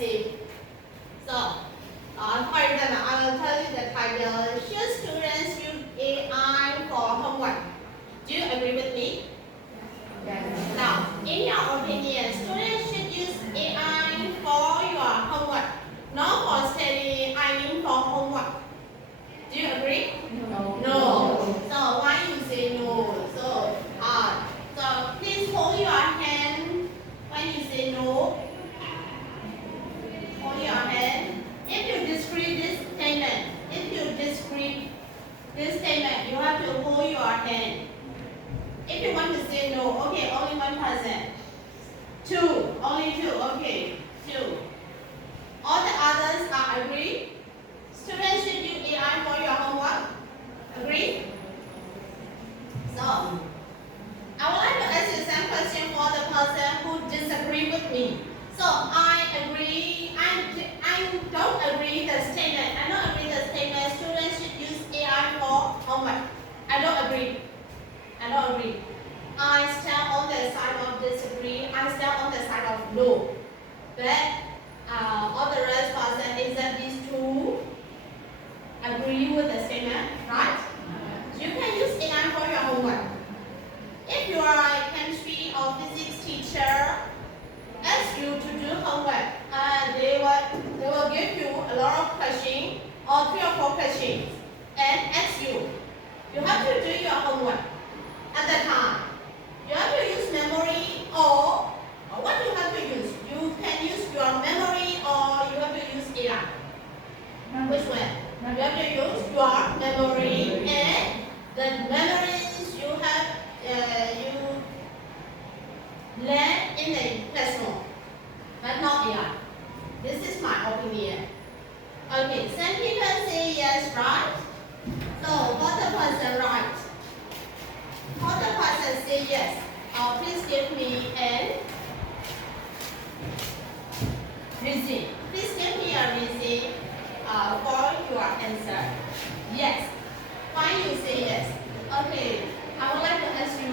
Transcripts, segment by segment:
essay. So, for example, I will tell you the title. Should students use AI for homework? Do you agree with me? Yes. Now, in your opinion, students should use AI for your homework, not for studying, I mean for homework. Do you agree? No. No. So why you say no? So please hold your hand when you say no. Hold your hand. If you disagree this statement, you have to hold your hand. If you want to say no, okay, only one person. Two, only two, okay, two. All the others are agree. Students should use AI for your homework. Agree? So, I would like to ask you some question for the person who disagree with me. So, I agree, I don't agree the statement. I don't agree the statement students should use AI for homework. I don't agree. I stand on the side of disagree. I stand on the side of no. But all the rest person is that these two agree with the statement, right? You can use AI for your homework. If you are a chemistry or physics teacher, ask you to do homework, and they will give you a lot of questions or 3 or 4 questions and ask you. You have to do your homework at that time. You have to use memory or what you have to use. You can use your memory or you have to use AI. Which one? You have to use your memory, and the memories you have you learn in the classroom, but not AI. This is my opinion. Okay, some people say yes, right? So what the person right? What the person say yes? Please give me a reason. Please give me a reason for your answer. Yes. Why you say yes? Okay, I would like to ask you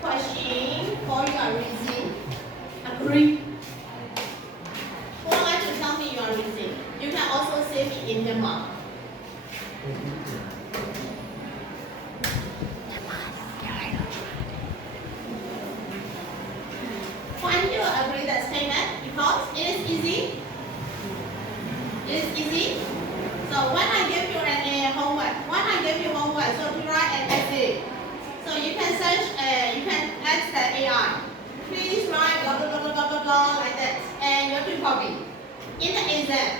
question for your reason. Agree. Who would like to tell me your reason? You can also say me in Myanmar. Why do you agree that statement? Because it is easy. It is easy. So when I give you an homework, so to write an essay, so you can search, you can ask the AI, please write blah blah blah blah blah blah, blah like that, and you have to copy. In the exam,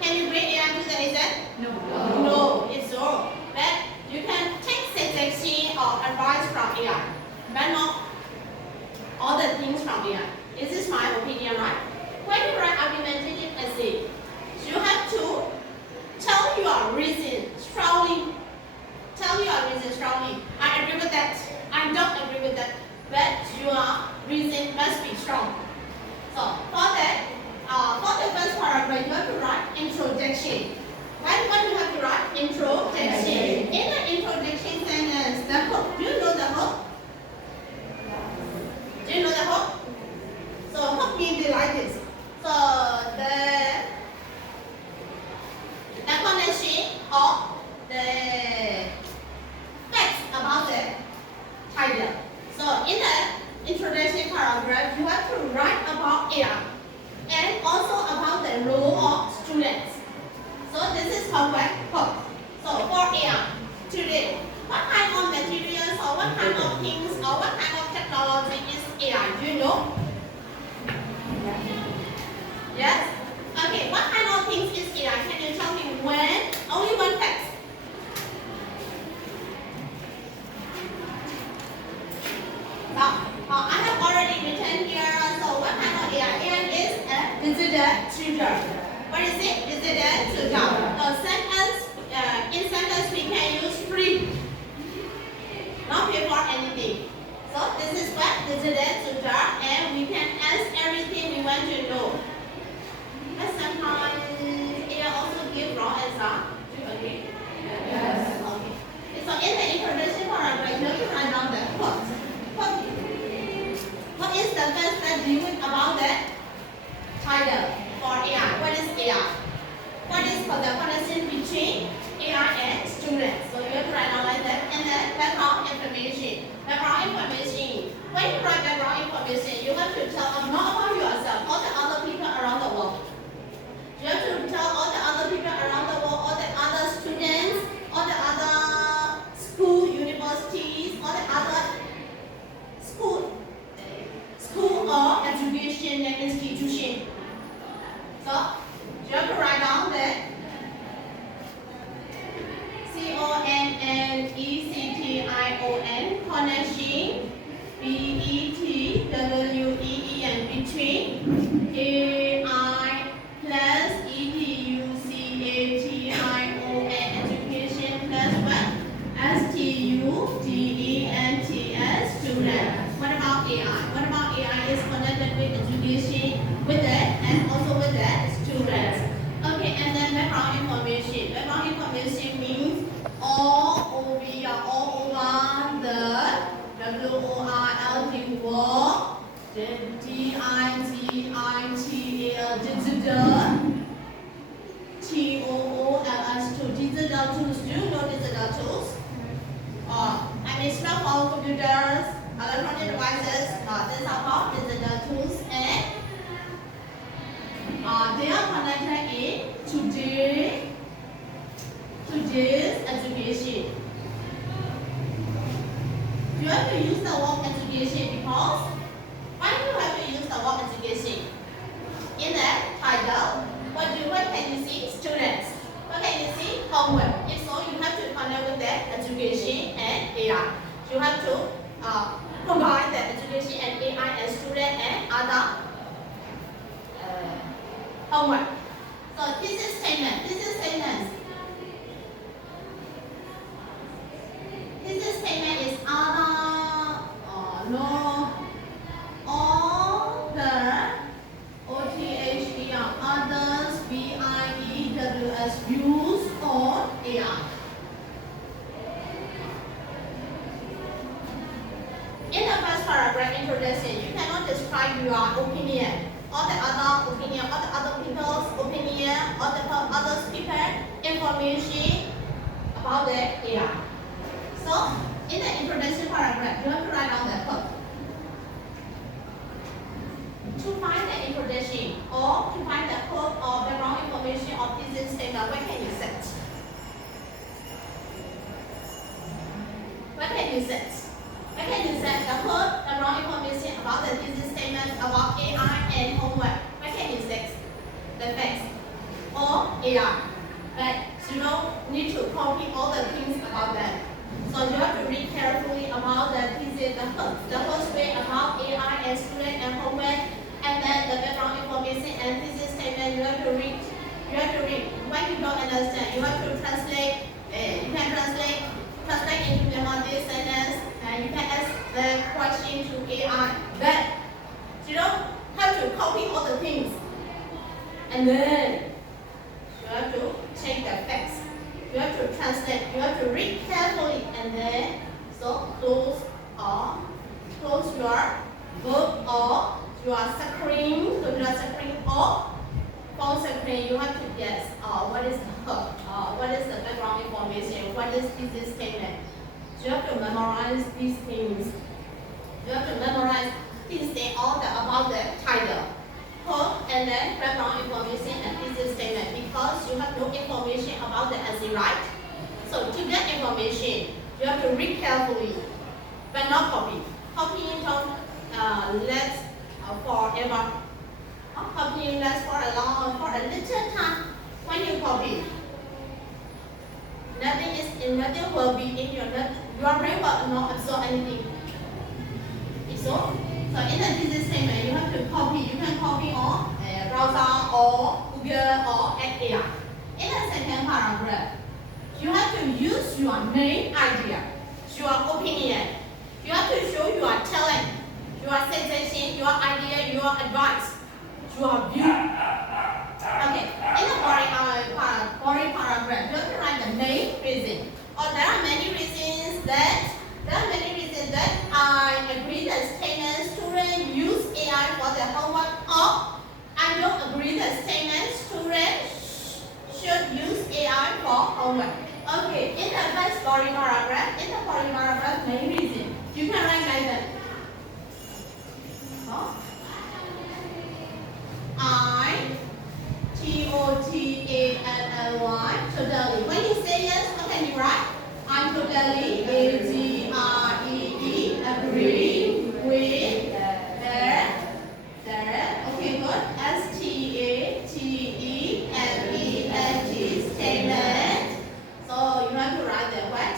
can you bring AI to the exam? No. No, it's so. But you can take suggestion or advice from AI, but not all the things from AI. This is my opinion, right? When you write argumentative essay, you have to tell your reason strongly. I agree with that. I don't agree with that. But your reason must be strong. So for the first paragraph, you have to write introduction. What you have to write? Introduction. In the introduction sentence, the hook. Do you know the hook? Do you know the hook? So hook means like this. So the explanation of the facts about the title. So in the introduction paragraph, you have to write about AI and also about the role of students. So this is homework hook. So for AI today, what kind of materials or what kind of things or what kind of technology is AI? Do you know? Yes? Okay, what kind of things is AI? Can you tell me when? Only one fact. Now, I have already written here, so what kind of AI? AI is a visitor tutor. What is it? Visitor tutor. In sentence we can use free. Not pay for anything. So this is what visitor tutor, and we can ask everything we want to know. But sometimes it also give wrong answer. Do you agree? Yes. Okay. So in the introduction paragraph, you have to write down the what is the first step doing about that string AI plus education, education plus what? students, student. What about AI? What about AI is connected with education, with that, and also with that students. Okay, and then background information. Background information means all over the WORLD world, the DIGITAL, digital, TOOLS, digital tools. Do you know digital tools? I mean smartphone, computers, electronic devices. These are called digital tools, and they are connected in today's education. You have to use the word education because why do you have to use the word education? In the title, what can you see? Students. What can you see? Homework. If so, you have to connect with that education and AI. You have to combine the education and AI and student and other homework. So this is statement. This is statement is other no all the OTHER others BIEWS views on AI. In the first paragraph introduction, you cannot describe your opinion or the other opinion or the other people's opinion or the other people's information about the AI. So, in the introduction paragraph, you have to write down the code. To find the introduction or to find the code or background information of this statement, what can you set? What can you set? What can you set the code, background information about the thesis statement about AI and homework? What can you set? The facts or AI. But you don't need to copy all the things about that. So you have to read carefully about the thesis, the first way about AI and student and homework, and then the background information and thesis statement. You have to read. You have to read. When you don't understand, you have to translate. You can translate into Myanmar sentence, and you can ask the question to AI. But you don't have to copy all the things. And then you have to check the facts. You have to translate. You have to read carefully, and then so close your book or your screen, or phone screen. You have to guess what is the hook, what is the background information, what is this statement. You have to memorize these things. You have to memorize these things all about the title, hook, and then background information and thesis statement, because you have no information about the essay, right? So to get information, you have to read carefully, but not copy. Copying don't last forever. Copying lasts for a little time. When you copy, nothing will be in your brain will not absorb anything. So in the thesis statement, you have to copy. You can copy on browser or Google or AI. In the second paragraph, you have to use your main idea, your opinion. You have to show your talent, your sensation, your idea, your advice, your view. Okay. In the boring paragraph, you have to write the main reason. Or there are many reasons that I agree that students use AI for their homework, or I don't agree that students should use AI for homework. Okay, in the first boring paragraph, main reason, you can write like that. I-T-O-T-A-L-L-Y, totally. When you say yes, what can you write? I totally, A-G-R-E-E, agree with okay, good. S-T-A-T-E-M-E-N-T, statement. So you have to write the what?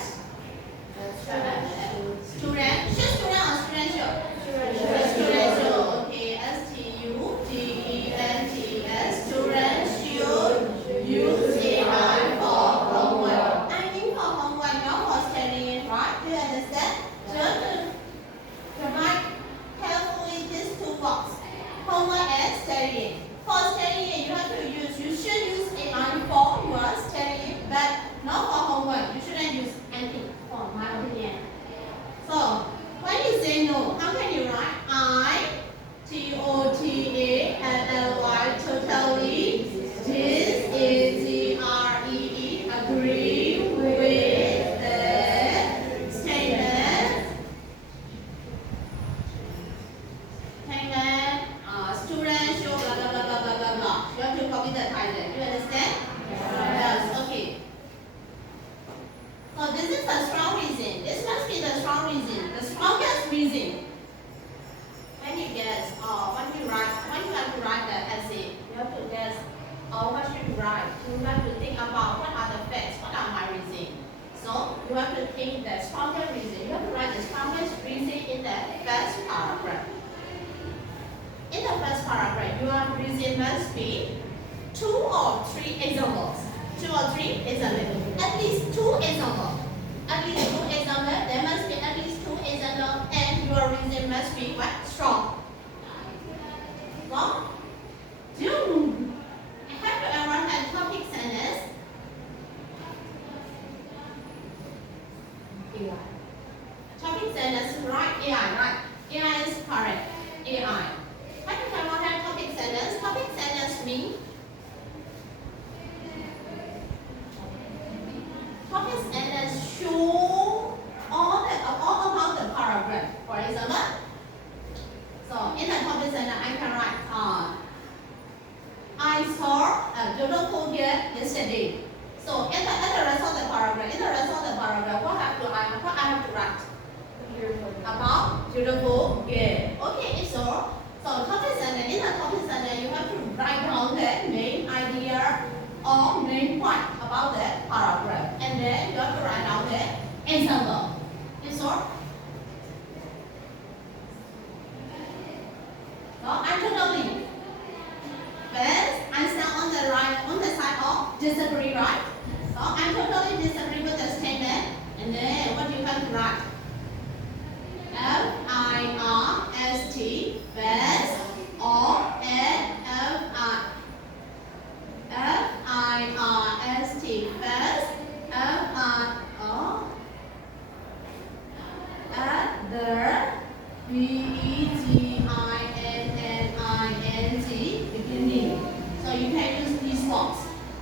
Student. Should student or studential? Studential. Okay, S-T-U studying. For studying, you should use AI for your studying, but not for homework. You shouldn't use anything, for my opinion. So, when you say no, how can you write? I-T-O-T-A-L-L-Y, totally, disagree, agree with the statement. Student show blah blah blah blah blah blah blah. You have to copy the title. You understand? Yes. Okay. So this is the strong reason. This must be the strong reason, the strongest reason. When you guess, when you have to write the essay, you have to guess, what should you write? You have to think about what are the facts, what are my reason. So you have to think the strongest reason. You have to write the strongest reason in the first paragraph. In the first paragraph, your reason must be 2 or 3 examples. 2 or 3 examples. At least 2 examples. At least 2 examples. There must be at least 2 examples, and your reason must be what? Strong. Well, have you ever had topic sentence? AI. Topic sentence, right? AI, right? AI is correct. AI. Have you ever had topic sentence? Topic sentence means topic sentence show all about the paragraph. For example, so in the topic sentence, I can write I saw a beautiful girl yesterday. So in the rest of the paragraph, what I have to write? About beautiful girl. Okay, it's all. So topic sentence, in the topic sentence, you have to write down the main idea or main point about the paragraph, and then you have to write down the example. It's all. So I totally. First, I stand on the side of disagree, right? So I totally disagree with the statement, and then what you have to write? F-I-R-S-T, first, or F-I-R-S-T, first, other, B-E-G-I-N-N-I-N-G, beginning. So you can use these words.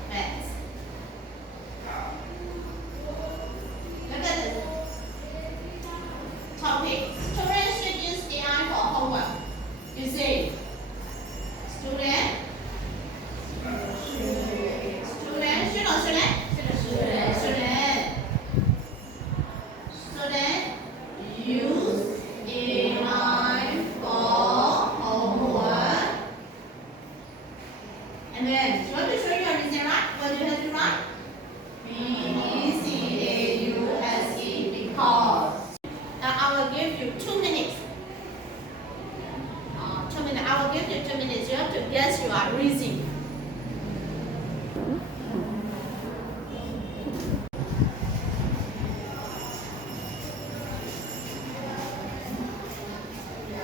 First. Look at this. Topic. Students should use AI for homework. You see, student use AI for homework. And then, you want to show your reason, right? What do you have to write? B-E-C-A-U-S-E, because. Now I will give you 2 minutes. 2 minutes. I will give you 2 minutes. You have to guess your reason.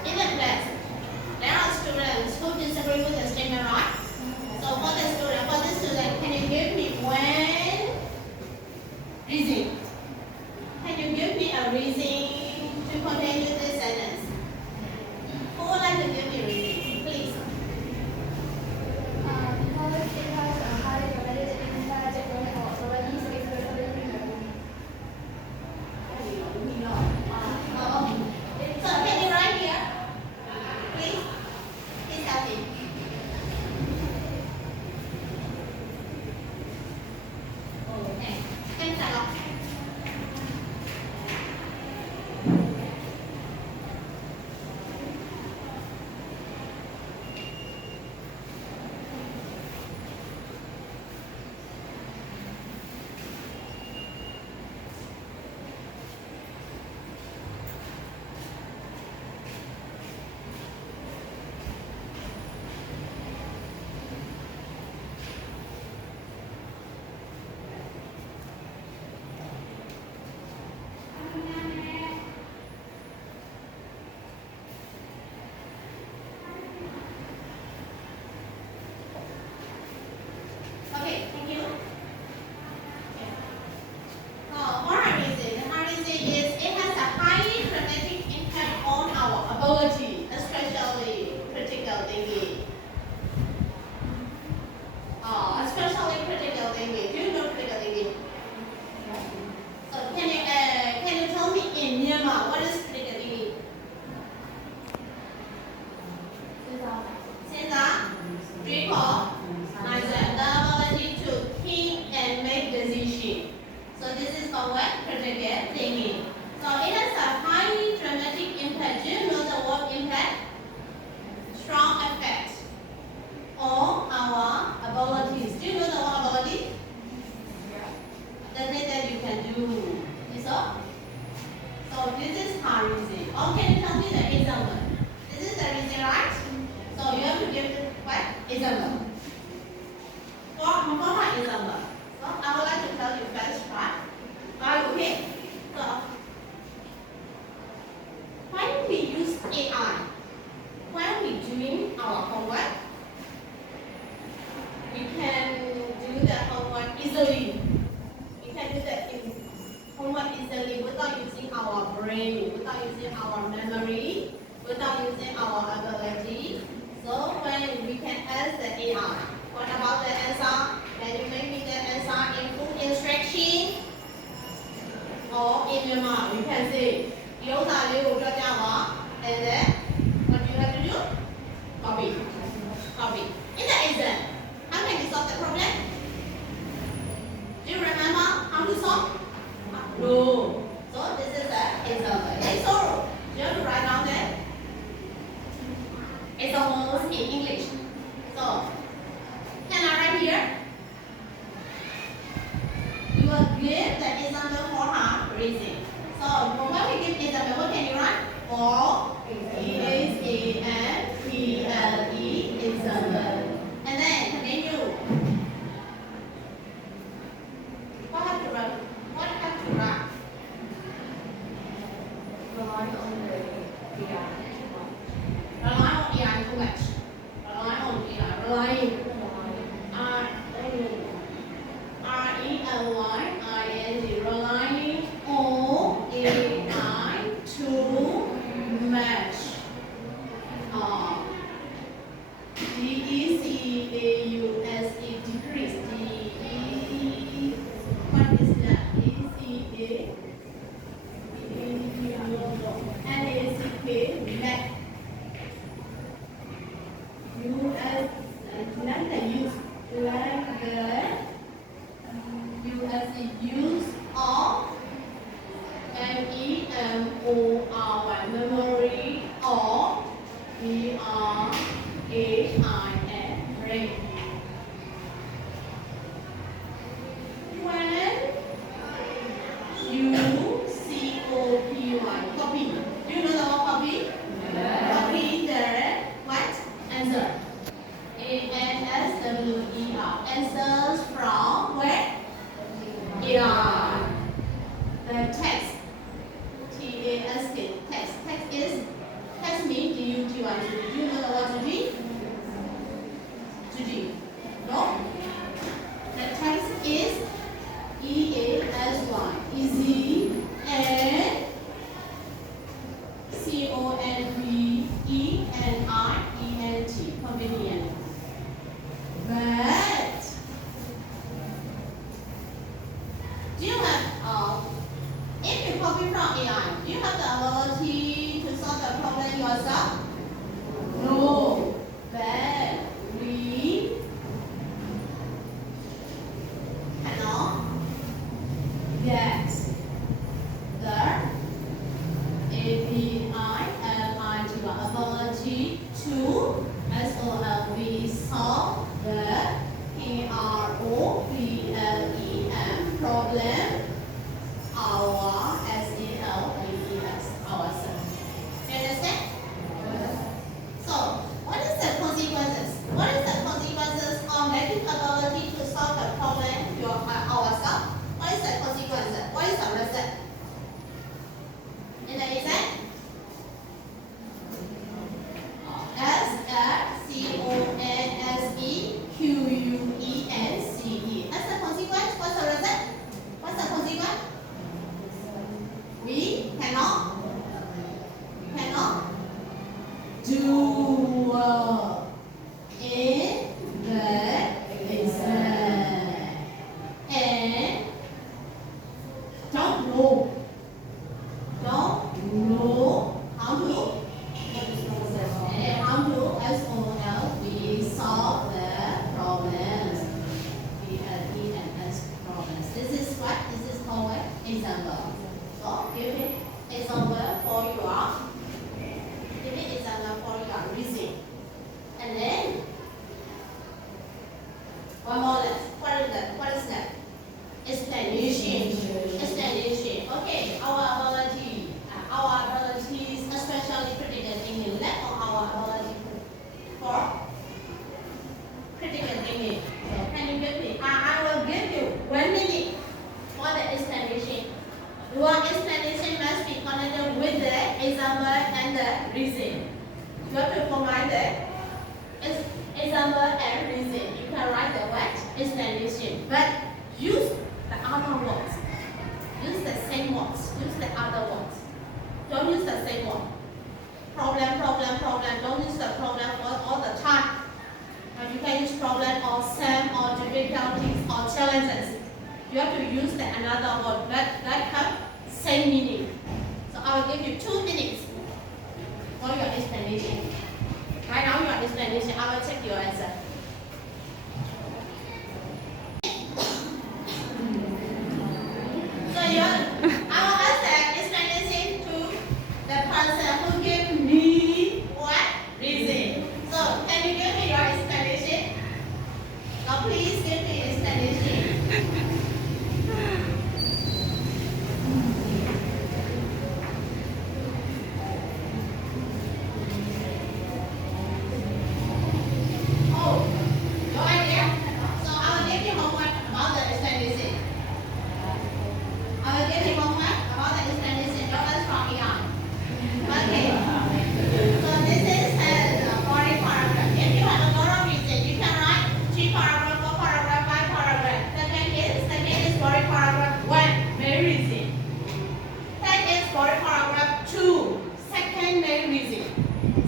In the class, there are students who disagree with the statement, right? So for this student, can you give me one reason? Can you give me a reason to continue this sentence? Who would like to give me a reason, please? what? Predicate thinking. So it has a highly dramatic impact. Do you know the word impact? Strong effect on our abilities. Do you know the word ability? The thing that you can do. Is all? So this is how reason. Or can you tell me the example? This is the reason, right? So you have to give the what? Example. For example. So I would like to tell you first, right? Are you okay? So when we use AI, when we doing our homework, we can do the homework easily. We can do the homework easily without using our brain, without using our memory, without using our ability. So when we can ask the AI, what about the answer? Can you make me the answer in full instruction or in your mouth? You can say, and then what do you have to do? Copy. Copy. In the exam, how can you solve the problem? Do you remember how to solve? No. So this is the example. Okay, so you have to write down the examples in English. So can I write here? You will give the example for her reason. So when we give example, what can you write? For example, example. And then continue. What have to write? What have to write? Rely on the AI. Rely on AI too much. Rely on AI. Relying. R-E-L-Y-I-N-G. Relying on AI too much. D-E-C-A-U-S-E. Decrease. D-E. What is that? D-C-A. N-A-C-K. Net. U-S. Not the use. Like the U-S-E. Use of M-E-M-O-R-Y. Memory of B-R-A-I-N. Brain. When U-C-O-P-Y. Copy. Do you know the word copy? Copy the what? Answer. A-N-S-W-E-R. Answers from where? AI. The text. T-A-S-K. Text. Text means D-U-T-Y. Do you know the word Judy? Judy. No? The text is E-A-S-Y. Easy and C-O-N-V-E-N-I-E-N-T. Convenient. But do you have if you reason. You have to combine the example and reason. You can write the what? Explanation. But use the other words. Use the same words. Use the other words. Don't use the same word. Problem, problem, problem. Don't use the problem all the time. But you can use problem or same or difficulties or challenges. You have to use the another word that have same meaning. So I will give you 2 minutes for your explanation. Right now your explanation, I will check your answer. So I will ask the explanation to the person who gave me what? Reason. So can you give me your explanation? Now please give me explanation. Oh, your idea? So I will give you homework about the explanation. I will give you homework about the explanation. Don't let's from here. Okay. So this is a body paragraph. If you have a lot of reason, you can write 3 paragraph, 4 paragraph, 5 paragraph. Second is body paragraph 1, main reason. Third is body paragraph 2, second main reason.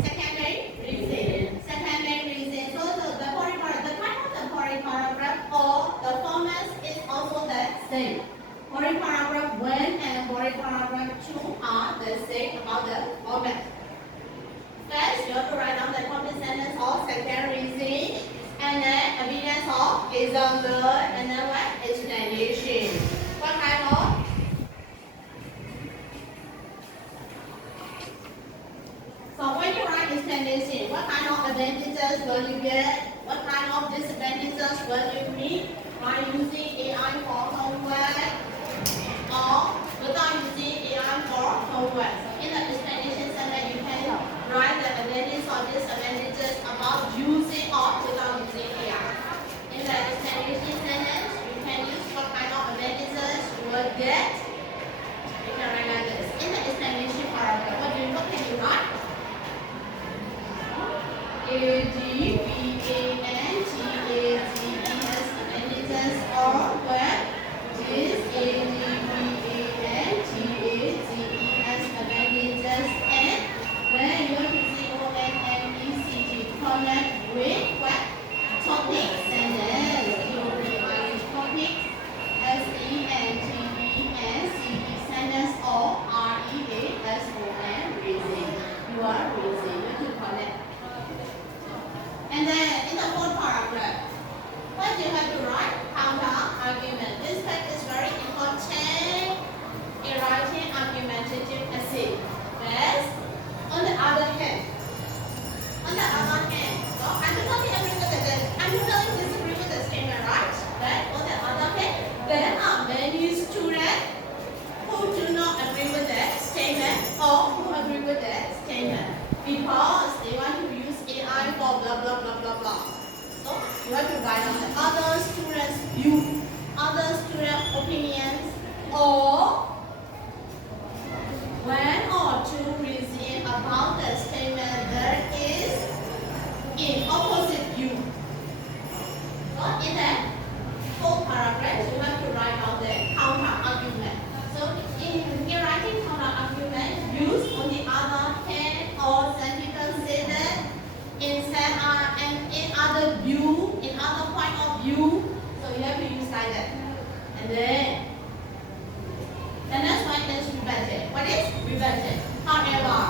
Second main reason. Second main reason. So the body paragraph, the type of the body paragraph or the format is also the same. Body paragraph 1 and body paragraph 2 are the same about the format. First, you have to write down the complete sentence or second reason, and then evidence or example, and then what? Explanation. What kind of? So when you write explanation, what kind of advantages will you get? What kind of disadvantages will you meet by using AI for homework or without using AI for homework? So in the explanation sentence, you can write the advantages or disadvantages about using or without using AI. In the explanation sentence, you can use what kind of advantages you will get. You can write like this. In the explanation paragraph, what can you write? Advantages or what is advantages advantages and then you have to see ONMECT connect with what? Topic sentence. Topic SENTENCE sentence or REASON reason. You are reason. You have to connect. And then in the fourth paragraph, what you have to write? Counter argument. This part is very important in writing argumentative essay. Yes. On the other hand, so I'm totally agree with it. I'm totally disagree with the statement, right? But on the other hand, there are many students who do not agree with that statement or who agree with that statement because they want to use AI for blah blah blah blah blah. So you have to write down the other students' view, other student opinions, or one or two reasons about the statement that is in opposite view. So in that whole paragraph, you have to write down the counter argument. So in writing counter argument, use on the other hand or scientific say that instead and in other view, in other point of view. So you have to use like that. And then the next one is rebutted. What is rebutted? However,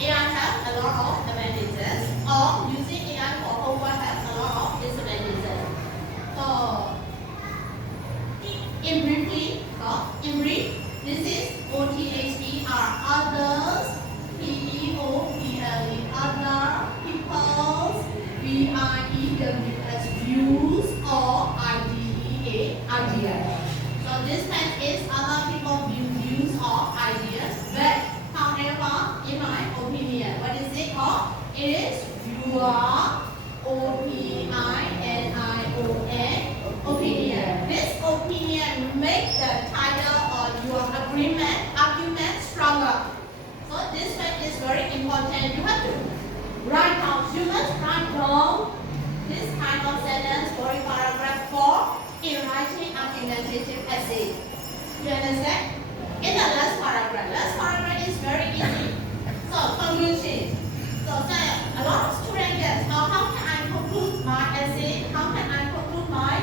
AI have a lot of advantages or using AI for homework have a lot of disadvantages. So in brief, this is OTHER, others, PEOPLE, other people's, VIEWS, views or IDEA, ideas. So this one is other people's views or ideas. But however, in my opinion, what is it called? It is your OPINION opinion. This opinion make the title or your argument stronger. So this one is very You understand? In the last paragraph is very easy. So conclusion. So say a lot of students get how can I conclude my essay? How can I conclude my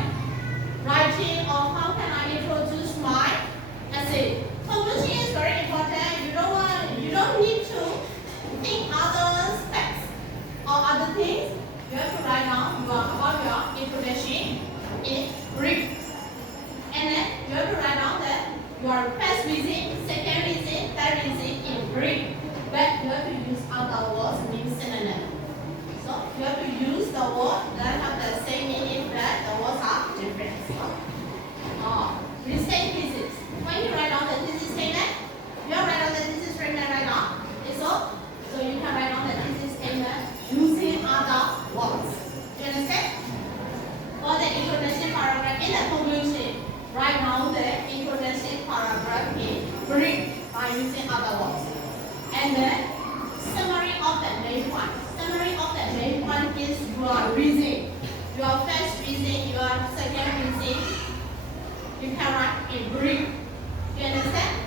writing or how can I introduce my essay? Conclusion is very important. You don't need to think other steps or other things. You have to write down about your introduction in brief. And then you have to write down that your first reason, second reason, third reason in brief. But you have to use other words means synonym. So you have to use the word that have the same meaning but the words are different. Restate thesis. When you write down the thesis statement, you write down the thesis statement right now. So you can write down the thesis statement using other words. You understand? For the introduction paragraph in the conclusion, write down the introduction paragraph in brief by using other words. And the summary of the main one. Summary of the main one is your reason. Your first reason, your second reason. You can write in brief. You understand?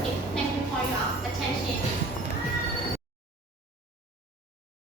Okay, thank you for your attention.